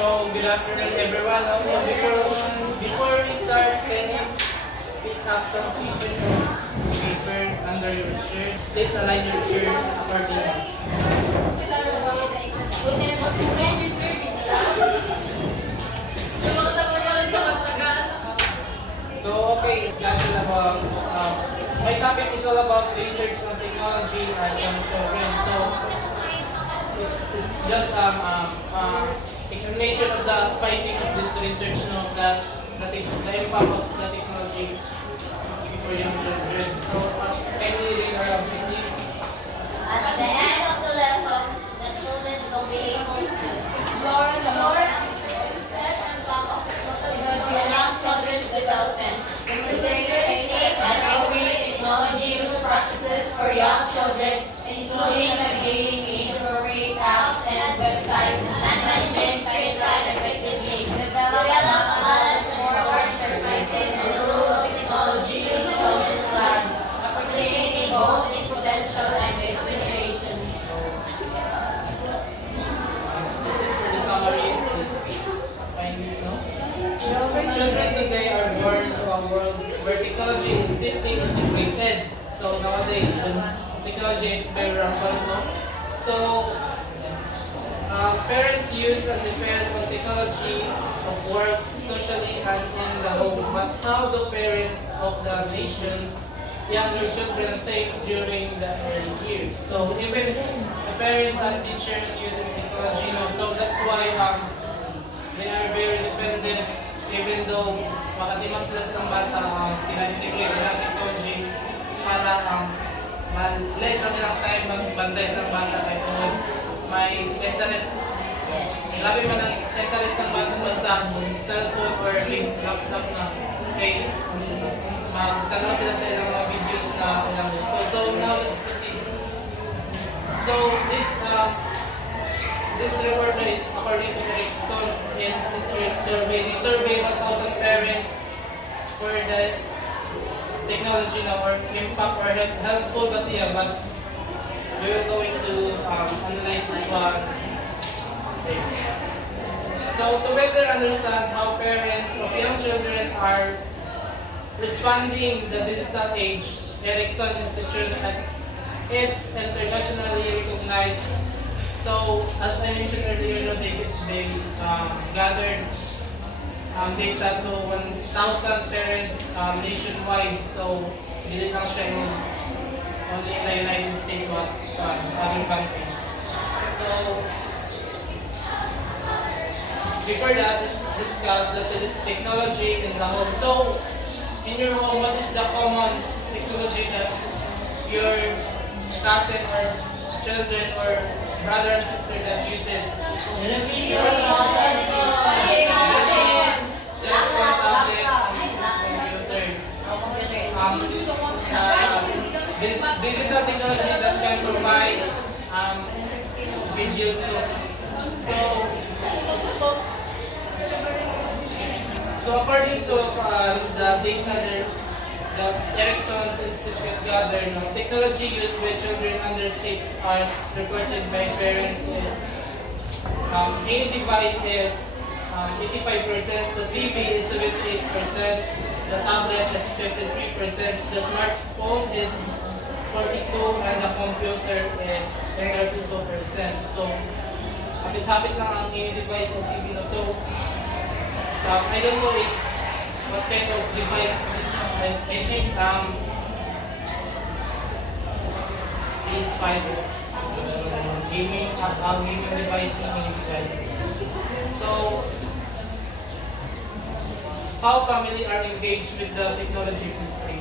So, good afternoon everyone. Also, before we start, can you pick up some pieces of paper under your chair? Please align your chair accordingly. So, okay, discussion about, my topic is all about research on technology and young children. So, it's just explanation of the finding of this research, no, the impact of the technology for young children. So, can we read our objectives? At the end of the lesson, the student will be able to explore the more instead and back of the young children's development. Researchers say appropriate technology use practices for young children, including navigating age-appropriate apps and websites, and managing screen time effectively. Develop a balanced, more perspective and rule of technology in children's lives, appreciating both its potential and its limitations. Specific for the summary of this findings, no? Children today are born into a world where technology is deeply integrated. So nowadays, technology is very rampant, no? So parents use and depend on technology of work, socially, and in the home. But how do parents of the nation's younger children think during the early years? So even the parents and teachers uses technology, no? So that's why they are very dependent. Even though makatimang sila sa bata, tina-integrate ng technology para less ang nilang time magbantay sa bata kahit kung may interest. Labi man ang interest ng bata basta cellphone or laptop na kay magtanong sila sa ilang mga videos na ilang gusto. So now let's proceed. So this report is according to the Response Institute survey. They survey 1,000 parents for the technology na or impact or helpful ba siya, but we will going to analyze this one. So to better understand how parents of young children are responding the digital age, Ericsson Institute at it's internationally recognized. So, as I mentioned earlier, they gathered data to 1,000 parents nationwide. So, hindi lang siya only in the United States or other countries. So, before that, let's discuss the technology in the home. So, in your home, what is the common technology that your cousin or children or brother and sister that uses? Cellphone, tablet, and computer. Digital technology that can provide videos too. So according to the data there, the Ericsson Institute gathered, technology used by children under 6 as reported by parents is any device is 85%, the TV is 78%, the tablet is 53%, the smartphone is 42%, and the computer is 32%. So, kapit-hapit lang ang any device o TV. So, I don't know what kind of device is this. I think PS5 gaming device, gaming device. So how family are engaged with the technology industry?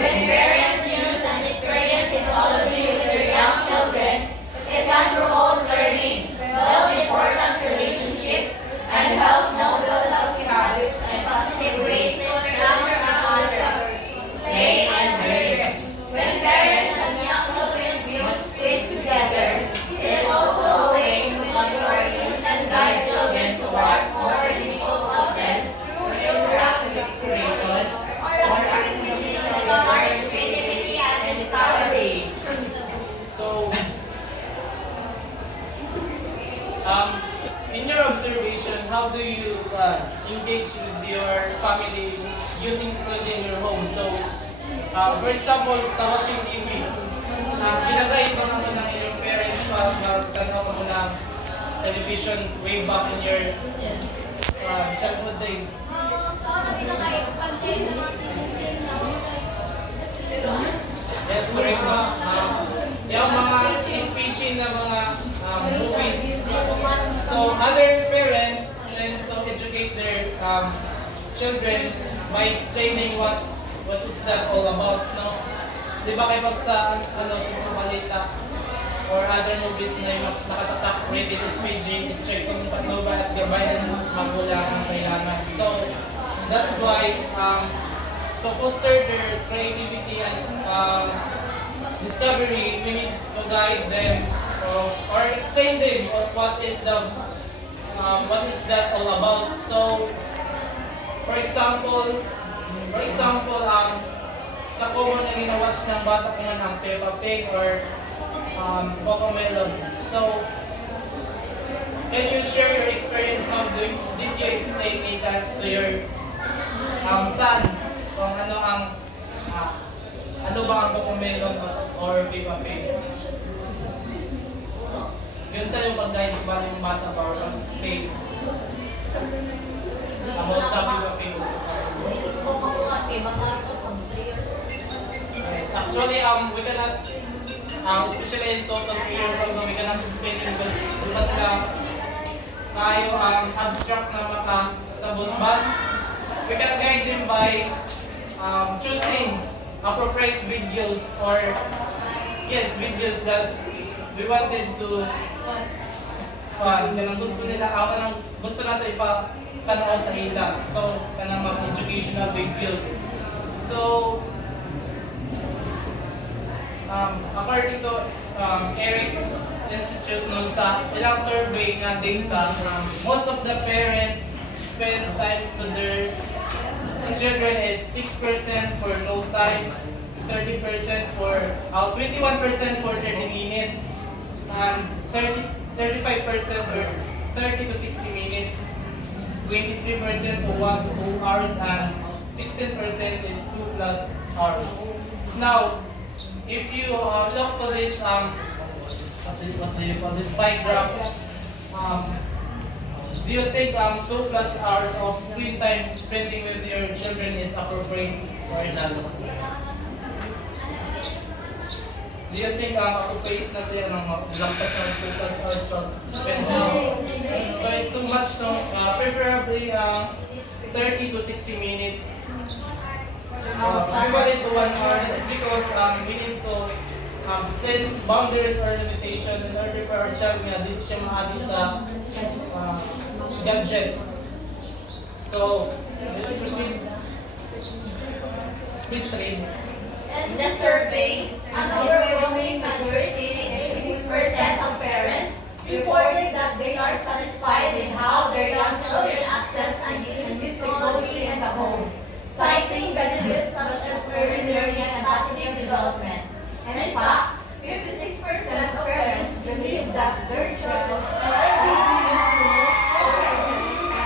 When parents use and experience technology with their young children, it can promote learning, build important relationships, and help model healthy habits and positive ways to interact with others, play, and learn. When parents and young children build space together, it is also a way to monitor, use, and guide children toward more meaningful content through interactive exploration or activities that discover creativity and discovery. So how do you engage with your family using technology in your home. So, for example, sa watching TV, ginagay ba naman ng inyong parents para magtanaw mo ng television way back in your childhood days? Yes, correct po. Yung mga speechy na mga movies. So, other parents tend to educate their children by explaining what is that all about, no? Di ba kayo pag sa mga balita or other movies na yung nakatatak rated is PG, straight kung patnuba at gabay ng magulang ang kailangan. So, that's why to foster their creativity and discovery, we need to guide them or explain them of what is that all about. So, for example, sa common na ginawatch ng bata ko nga ng Peppa Pig or Cocomelon. So, can you share your experience? How did you explain that to your son? Kung ano ba ang Cocomelon or Peppa Pig? Yun sa yung pag-guide ba ng bata ba or explain about sa Peppa Pig? Yes, actually, we cannot, especially in total 3 years old, we cannot explain it because di ba sila kayo abstract na makasabot. But we can guide them by choosing appropriate videos or videos that we wanted to kanang gusto nila, kanang gusto nato ipatanaw sa ila. So, kanang mga educational videos. So, according to Eric Institute no, sa ilang survey na data, most of the parents spend time to their children is 6% for no time, 30% for 21% for 30 minutes, and 35% for 30 to 60 minutes, 23% to 1 to 2 hours, and 16% is 2 plus hours. Now, if you look to this, what do you call this pie graph? Do you think 2 plus hours of screen time spending with your children is appropriate or not? Do you think appropriate na siya ng lampas ng 2 plus hours to spend? So it's too much, no? Preferably 30 to 60 minutes. Equivalent to 1 hour. That's because we need to set boundaries or limitation in order for our child na hindi siya maadi sa gadget. So, let's proceed. Please read. In the survey, an overwhelming majority, 86% of parents, reported that they are satisfied with how their young children access and use technology in the home, citing benefits such as early learning and cognitive development. And in fact, 56% of parents believe that their children are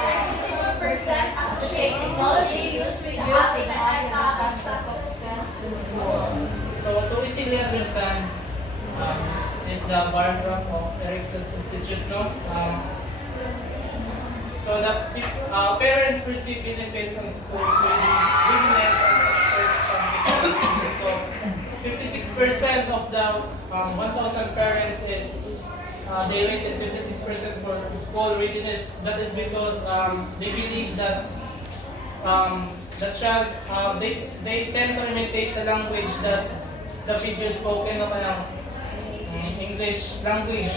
and 51% associate technology use with having an impact on success in school. So, to easily understand, is the bar graph of Erickson's Institute, no? So that parents perceive benefits on schools with willingness and success from technology. So 56% of the 1,000 parents is they rated 56% for school readiness. That is because they believe that the child they tend to imitate the language that the video spoken of English language.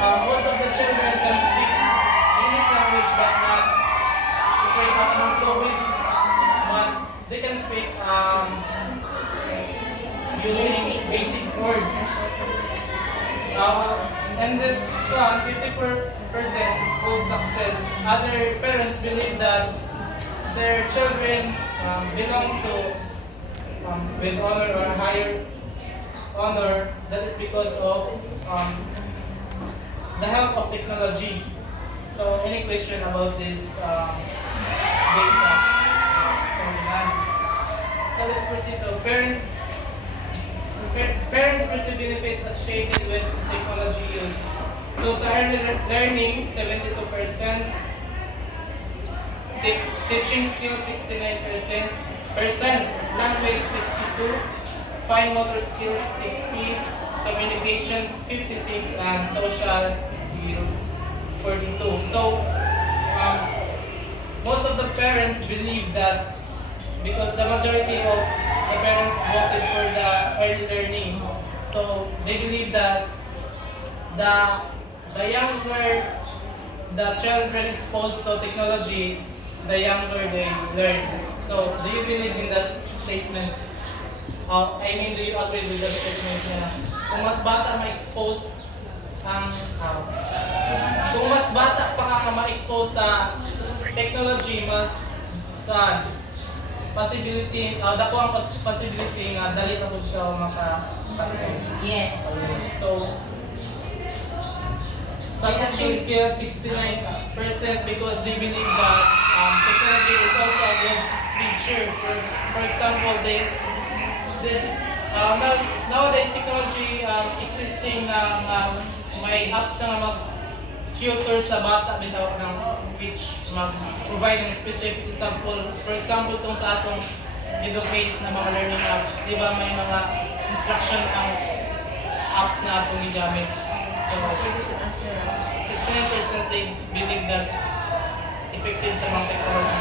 Most of the children can speak English language but not straight up and fluent, but they can speak using basic words. And this 54% is called success. Other parents believe that their children belongs to with honor or higher honor. That is because of the help of technology. So, any question about this data? So, none. So, let's proceed to parents. Parents perceive benefits associated with technology use. So, sa early learning, 72%. Teaching skills, 69%. Language, 62%. Fine motor skills, 60%. Communication, 56%. And social skills, 42%. So, most of the parents believe that because the majority of the parents voted for the early learning, so they believe that the younger the children exposed to technology, the younger they learn. So, do you believe in that statement? I mean, do you agree with that statement na kung mas bata ma-expose ang kung mas bata pa ka ma-expose sa technology, mas possibility, dako ang possibility nga dali na po siya makapatay. Yes. So, sa teaching skills, 69% because they believe that technology is also a good feature. For example, nowadays technology existing may apps na mag-tutor sa bata bitaw ng which mag-provide ng specific example. For example, kung sa atong educate na mga learning apps, di ba may mga instruction ang apps na atong gigamit. So, 69% they believe that effective sa mga technology.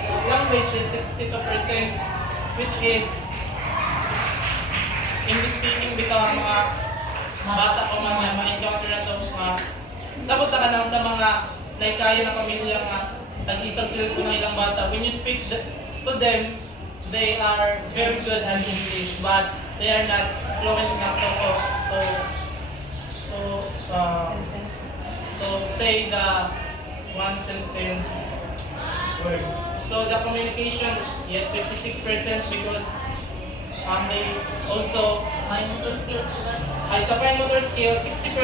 So, language is 62%, which is English speaking bitaw ang mga bata o mga ma-encounter na ito. Sabot na ka lang sa mga naikaya na pamilya nga tag-isang cellphone ng ilang bata. When you speak to them, they are very good at English, but they are not fluent enough to say the one sentence words. So the communication, yes, 56% because they also Fine motor skills ko ba? sa fine motor skill, 60%.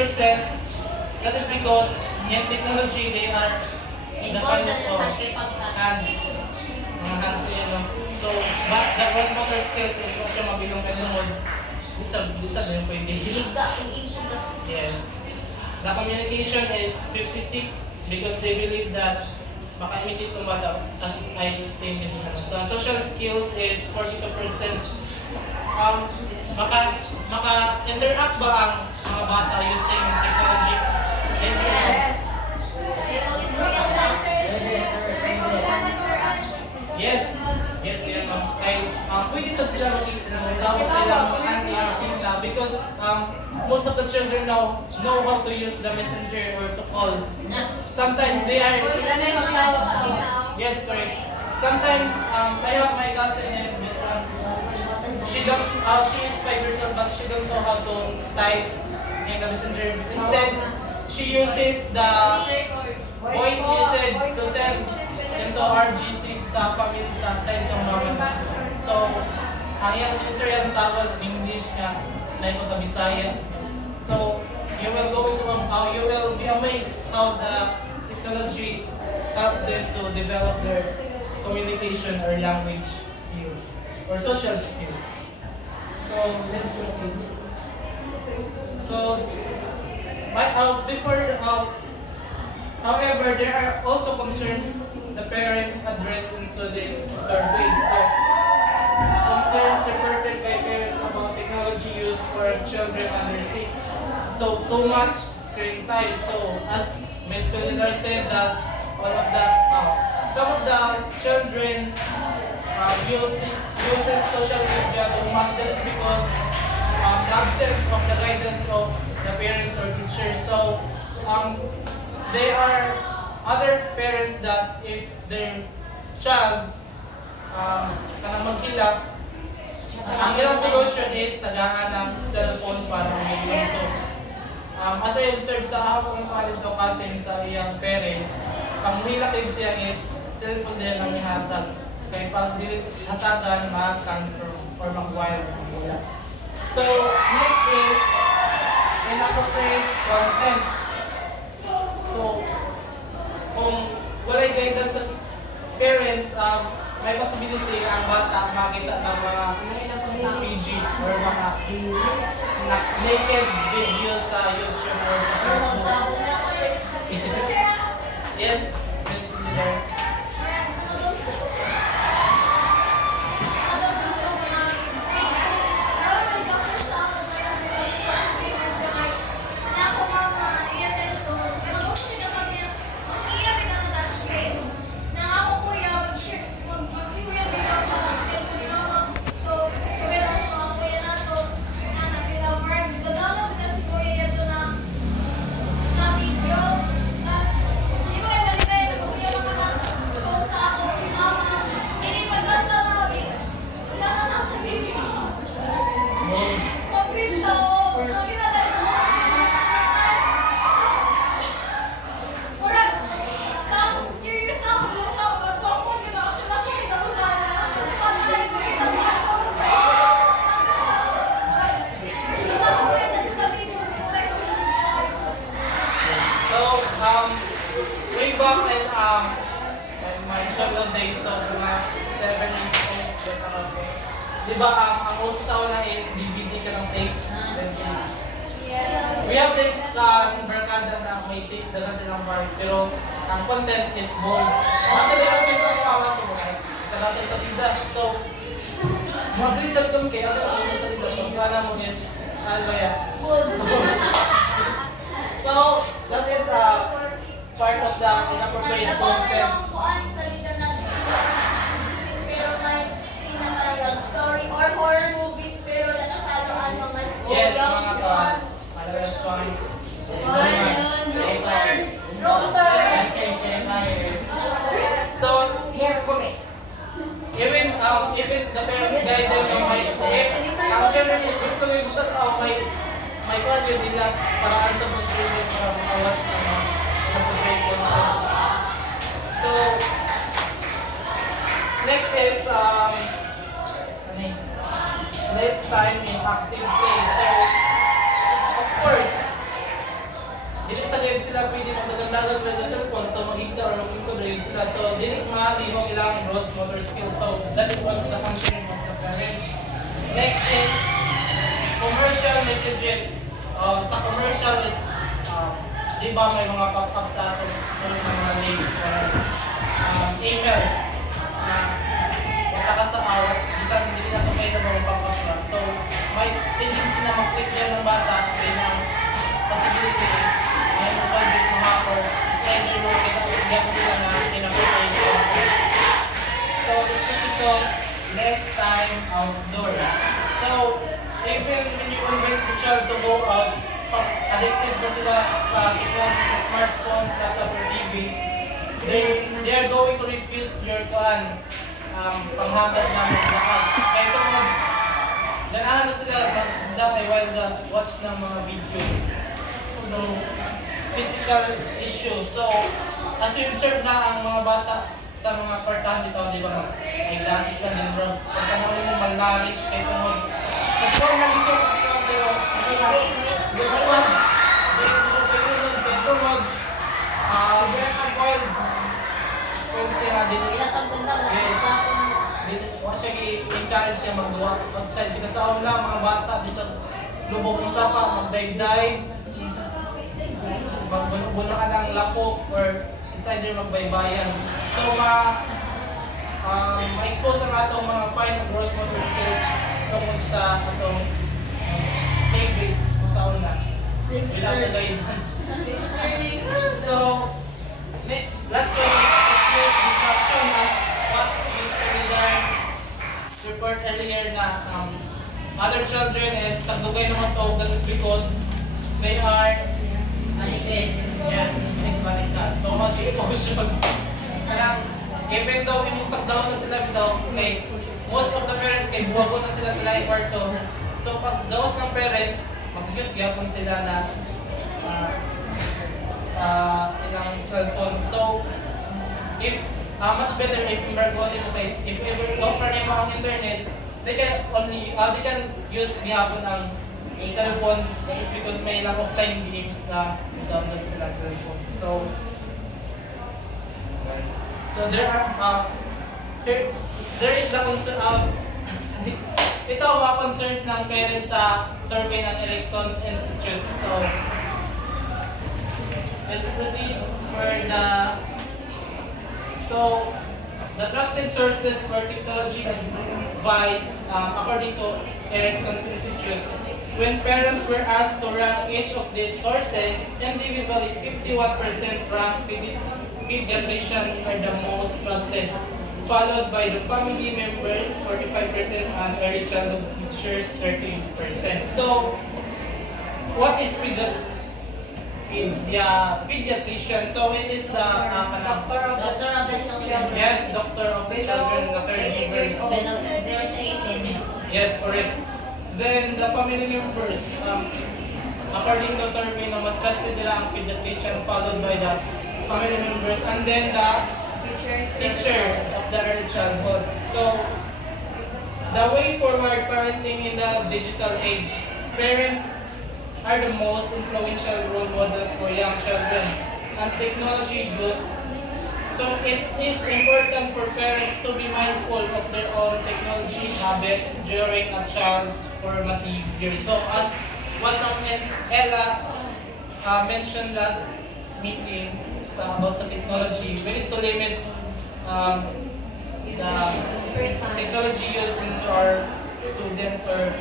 That is because in technology they are Important at pagka. hands. Mga hands yun. No? So, but the gross motor skills is what siya mabilong ka lumod. Bisa na yung pwede. Liga, ang input na. Yes. The communication is 56 because they believe that maka-imitate ng bata as I explained kanina. So, social skills is 42%. Maka-interact ba ang mga bata using technology? Yes or no? Yes. Yes, yan ma'am. Pwede sila mag-tawag sila mga because most of the children now know how to use the messenger or to call. Sometimes they are... Yes, correct. Sometimes I have my cousin and she is 5 years old but she don't know how to type in the messenger. Instead, she uses the voice message to send into RGC sa family sa side sa mama. So, ang iyang answer yan sa English nga na ito na Bisaya. So, you will go into how you will be amazed how the technology help them to develop their communication or language skills or social skills. So, let's proceed. So, however, there are also concerns the parents address into this survey. So, concerns reported by parents about technology use for children under 6. So, too much screen time. So, as Ms. Colidar said that some of the children uses social media too much. That is because the absence of the guidance of the parents or teachers. So, there are other parents that if their child kanang maghilak, ang ilang solution is tagaan ng cellphone para mag-video. So, as I observe sa akong kalito kasi sa iyang parents, ang hilakid siya is cellphone din ang ihatag. Kaya pag hatagan, ma-control or mag-wire. So, next is inappropriate content. So, kung walay guidance sa parents, may possibility ang bata makita ng mga SPG or mga naked videos sa YouTube or sa Facebook. Yes, Miss Miller. Way back in my childhood days, so mga 7 years old, beta ako. Di ba, ang uso sa una is DVD ka ng tape. We have this barkada na may tape, dala silang bar, pero ang content is bold. Mga lang siya sa kawa ko, kadati sa tinda. So, mga grade sa litong kaya, ako sa tinda, ang plana mo is, ano ba yan? So, that is part of the inappropriate content. Pero may love story or horror movies pero nakasaluan mga Yes, mga kawan. Malagas one. So, even the parents guide them na if ang children is gusto mo yung may kwan yun nila paraan sa mga children para makawatch na mga inappropriate content. So, next is less time in active play. So, of course, dili sa grade sila pwede magdagdag ng cellphone, so mag-igda or mag-integrate sila. So, dili malibang ilang gross motor skills. So, that is one of the functioning of the parents. Next is commercial messages. Sa commercial is, di ba may mga pop-up sa atin ng mga links or email na punta ka sa awat, isang hindi na kamay na mga pop-up na. So, may tendency na mag-click yan ng bata, then ang possibility is may mag-convict mga or it's either mo kita sila na inappropriate content. So, it's kasi ito, less time outdoors. So, even when you convince the child to go out, addicted na sila sa technology, sa smartphones, laptop, or TVs, they are going to refuse your panghagad namin lahat. Kaya ito ganahan na sila magdakay while watch ng mga videos. So, physical issue. So, as you observe na ang mga bata sa mga kwartahan dito, di ba, may glasses na din, bro. Pagkanaw mo malnourished, kaya tungod. Pagkanaw na gusto ko, pero gusto ko, kaya tungod, spoiled siya din. Yes. Wala siya i-encourage siya magduwa outside. Pinasaon lang mga bata, bisa lubog ng sapa, mag-dive-dive, magbunuhan ng lapo, or it's either magbaybayan. So, ma-expose ang atong mga fine and gross motor skills tungkol sa atong tape-based kung saan na without the guidance. So, last one is sleep disruption as what Mr. Leaders report earlier na other children is tagdugay naman to, that is because they are addicted. Yes, balik na. So, mas-exposure. Kaya, even though imusak down na sila daw, okay, most of the parents kay buwabot na sila sa kwarto. So, pag dawas ng parents, mag-use gyapon sila na ilang cellphone. So, if much better if we're going to pay, if we offer them ang internet, they can use gyapon ang cellphone. It's because may ilang offline games na download sila cellphone. So, So there is the concern ito ang mga concerns ng parents sa survey ng Erickson's Institute. So let's proceed for the trusted sources for technology advice according to Erickson's Institute. When parents were asked to rank each of these sources, individually 51% ranked pediatricians are the most trusted, followed by the family members 45% and early childhood teachers 30%. So, what is pediatrician? So it is the Doctor of the children. yes, doctor of the children, the caregivers. Below 0 to 18. Yes, correct. Then the family members, according to survey, no, mas trusted nila ang pediatrician followed by the family members and then the teacher of the early childhood. So, the way forward parenting in the digital age. Parents are the most influential role models for young children and technology use. So, it is important for parents to be mindful of their own technology habits during a child's formative years. So, as what Ella mentioned last meeting about sa technology, we need to limit the technology use into our students or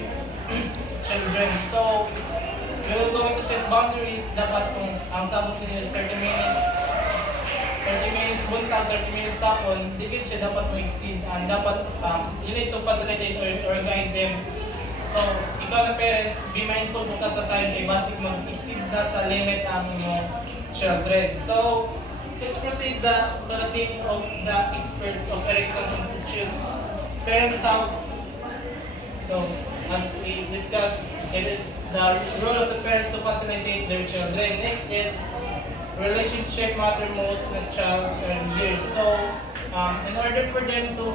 children. So, we will going to set boundaries. Dapat kung ang sabot ninyo is 30 minutes buntag, 30 minutes hapon, di siya dapat ma-exceed and dapat you need to facilitate or guide them. So, ikaw na parents, be mindful mo ka sa time kay basic mag-exceed na sa limit ang children. So, let's proceed to the tips of the experts of Erickson Institute. Parents have, so as we discussed, it is the role of the parents to facilitate their children. Next is relationship matter most in a child's early years. So, in order for them to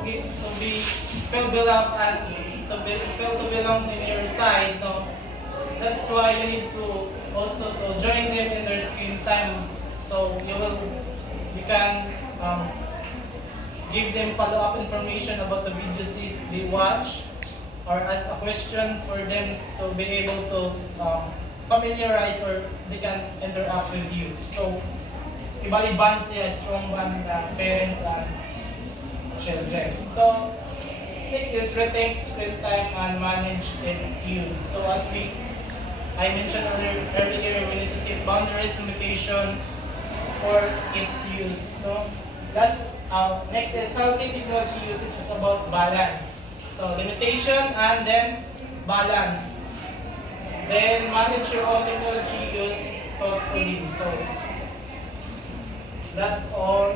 feel beloved and feel to belong in your side, no, that's why you need to also to join them in their screen time. So you can give them follow-up information about the videos they watch, or ask a question for them to be able to familiarize or they can interact with you. So, ibali bond siya, strong bond parents and children. So, next is rethink screen time and manage its use. So, as I mentioned earlier, we need to set boundaries, limitation for its use. So, next is healthy technology use is about balance. So, limitation and then balance. Then manage your own technology use thoughtfully. So, that's all.